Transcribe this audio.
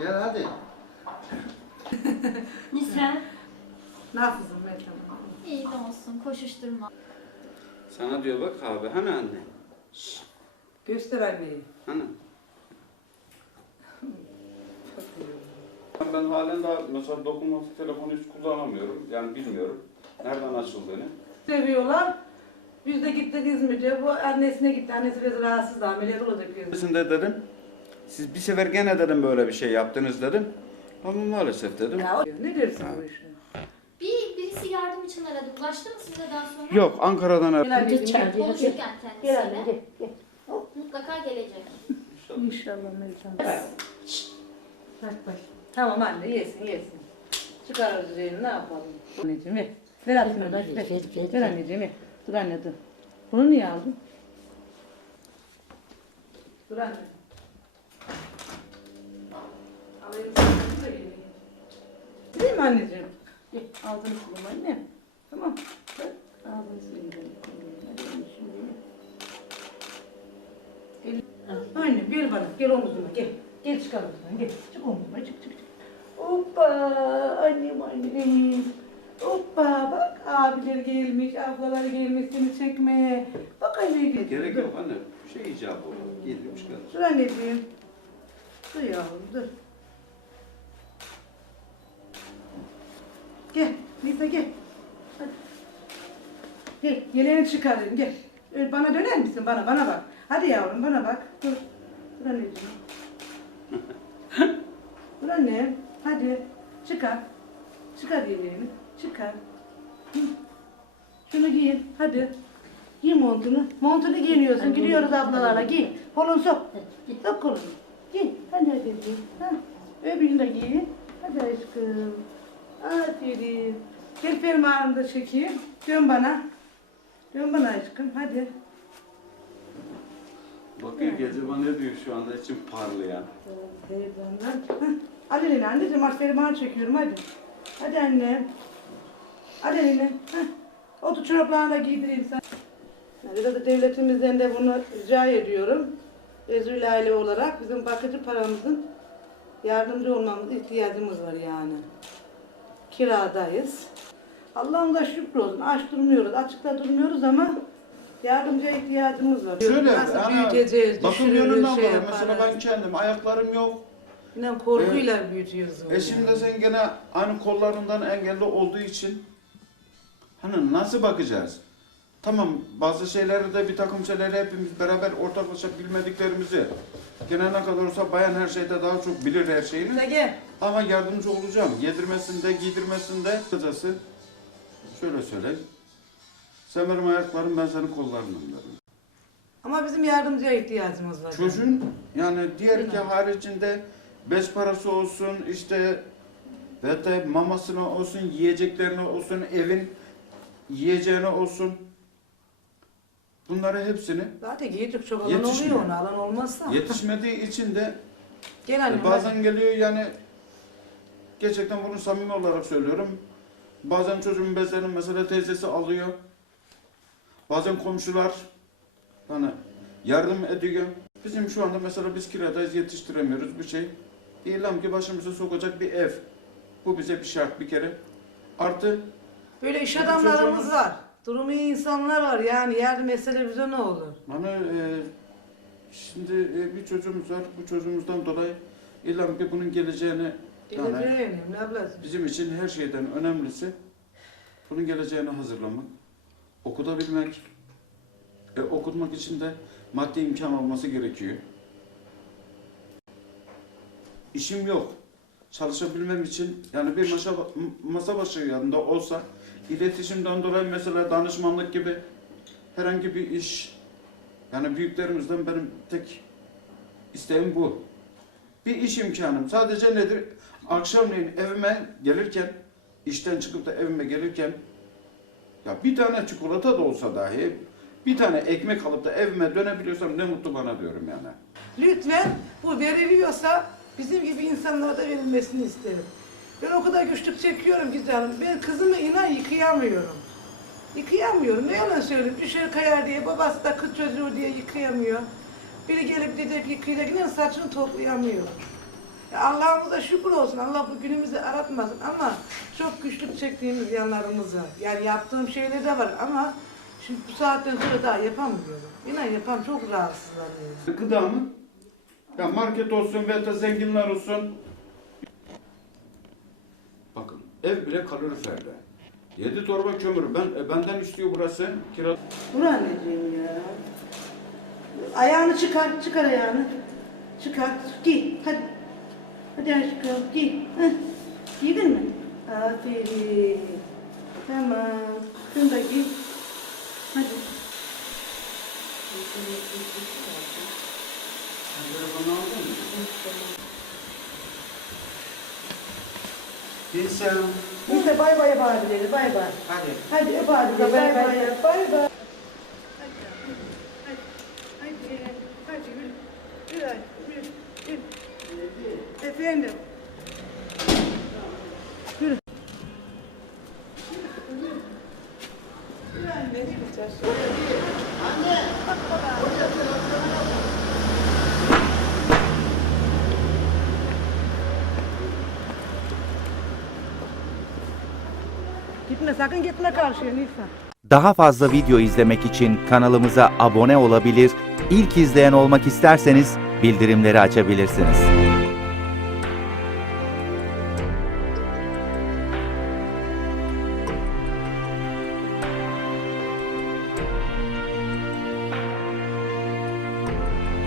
Gel hadi. Nisra. Ne yapıyorsun Meltem? İyi de olsun koşuşturma. Sana diyor bak abi hani anne? Göster anneyi. Hani? Ben halen daha mesela dokunmatik telefonu hiç kullanamıyorum. Yani bilmiyorum. Nereden açıldığını. Seviyorlar. Biz de gittik İzmir'e. Bu annesine gitti. Annesi biraz rahatsız da ameliyat olacak. Öncesinde dedim. Siz bir sefer gene dedim böyle bir şey yaptınız dedim. Ama maalesef dedim. Ya ne dersin bu işe? Bir birisi yardım için aradı. Ulaştı mı size daha sonra? Yok Ankara'dan Gel aradım. gel. Konuşurken Gel anne kendisiyle. gel. gel. Mutlaka gelecek. İnşallah Meltem. Bak bak. Tamam anne yesin yesin. Çıkarırız elini ne yapalım? Anneciğim ver. Ver atını da ver. Ver, ver, ver. Ver anneciğim ver. Dur anne dur. Bunu niye aldın? Dur anne. Alayım sana da geleyim. Değil mi anneciğim? Gel ağzını sileyim anne. Tamam. Bak ağzını sileyim. Anne. Gel. Anne bana. Gel omuzuma gel. Gel çıkar omuzuma gel. Çık omuzuma çık çık çık. Hoppa annem annem. Hoppa bak abiler gelmiş, ablalar gelmiş seni çekmeye. Bak anneciğim. Gerek yok anne. Şey icabı olur. Gelmiş kadar. Dur anneciğim. Dur yavrum dur. Gel Nisa gel. Hadi. Gel yeleğini çıkarayım gel. Öyle Bana döner misin bana bana bak. Hadi yavrum bana bak. Dur. Dur anneciğim. dur anne. Hadi çıkar. Çıkar yeleğini. Çıkar. Hı. Şunu giyin hadi. Giy montunu. Montunu giyiniyorsun. Gidiyoruz ablalarla. Giy. Kolunu sok. Sok kolunu. Giy. Hadi hadi. Ha. Öbürünü de giy. Hadi aşkım. Aferin. Gel fermuarını da çekeyim. Dön bana. Dön bana aşkım. Hadi. Bakıyor gece bana ne diyor şu anda içim parlayan. Teyzemden. Hah. Hadi Lina anneciğim artık fermuarını çekiyorum hadi. Hadi anne. Hadi Lina. Hah. Otur çoraplarını da giydireyim sen. Yani da devletimizden de bunu rica ediyorum. Ezül aile olarak bizim bakıcı paramızın yardımcı olmamız ihtiyacımız var yani. Kiradayız. Allah'ın da şükür olsun. Aç durmuyoruz, açıkta durmuyoruz ama yardımcıya ihtiyacımız var. Şöyle Nasıl ana, büyüteceğiz, bakım yönünden şey var. Mesela ben kendim ayaklarım yok. İnan korkuyla büyütüyoruz onu. E şimdi sen gene aynı kollarından engelli olduğu için hani nasıl bakacağız? Tamam bazı şeyleri de bir takım şeyleri hepimiz beraber ortaklaşa bilmediklerimizi gene ne kadar olsa bayan her şeyde daha çok bilir her şeyini. Gel. Ama yardımcı olacağım. Yedirmesinde, giydirmesinde. Kısacası şöyle söyleyeyim. Sen benim ayaklarım, ben senin kollarınım derim. Ama bizim yardımcıya ihtiyacımız var. Çocuğun yani diğer ki haricinde bez parası olsun, işte ve de mamasına olsun, yiyeceklerine olsun, evin yiyeceğine olsun. Bunları hepsini Zaten giyecek çok alan Yetişmiyor. oluyor ona. Alan olmazsa. yetişmediği için de Gel annem. E, bazen geliyor yani gerçekten bunu samimi olarak söylüyorum. Bazen çocuğun bezlerini mesela teyzesi alıyor. Bazen komşular hani yardım ediyor. Bizim şu anda mesela biz kiradayız yetiştiremiyoruz bir şey. Diyelim ki başımıza sokacak bir ev. Bu bize bir şart bir kere. Artı Böyle iş adamlarımız var. Durumu iyi insanlar var. Yani yardım etse bize ne olur? hani e, şimdi e, bir çocuğumuz var. Bu çocuğumuzdan dolayı ilan ki bunun geleceğini Yani- ablacığım. Bizim için her şeyden önemlisi bunun geleceğini hazırlamak, okutabilmek. E, okutmak için de maddi imkan olması gerekiyor. İşim yok. Çalışabilmem için yani bir masa, masa başı yanında olsa iletişimden dolayı mesela danışmanlık gibi herhangi bir iş yani büyüklerimizden benim tek isteğim bu. Bir iş imkanım. Sadece nedir? Akşamleyin evime gelirken, işten çıkıp da evime gelirken ya bir tane çikolata da olsa dahi bir tane ekmek alıp da evime dönebiliyorsam ne mutlu bana diyorum yani. Lütfen bu veriliyorsa bizim gibi insanlara da verilmesini isterim. Ben o kadar güçlük çekiyorum ki. Ben kızımı inan yıkayamıyorum. Yıkayamıyorum. Ne yalan söyleyeyim. Düşer kayar diye babası da kız çocuğu diye yıkayamıyor. Biri gelip dedek yıkayacak yine saçını toplayamıyor. Allah'ımıza şükür olsun. Allah bu günümüzü aratmasın ama çok güçlük çektiğimiz yanlarımız var. Yani yaptığım şeyler de var ama şimdi bu saatten sonra daha yapamıyorum. İnan yapam çok rahatsızlanıyorum. Gıda mı? Ya market olsun veya zenginler olsun. Ev bile kaloriferli. 7 torba kömür. Ben e, benden istiyor burası. Kira Dur anneciğim ya. Ayağını çıkar, çıkar ayağını. Çıkar, giy. Hadi. Hadi aşkım, giy. Heh. Giydin mi? Aferin. Tamam. Şunu da giy. Hadi. Telefonu aldın mı? Bilsem. Neyse bay bay yap abileri, bay bay. Hadi. Hadi öp abileri, bay bay bay bay. Hadi, hadi, yürü. Yürü, yürü, yürü. Efendim. Yürü. Yürü anne, yürü. Gitme sakın gitme karşıya lütfen. Daha fazla video izlemek için kanalımıza abone olabilir, ilk izleyen olmak isterseniz bildirimleri açabilirsiniz.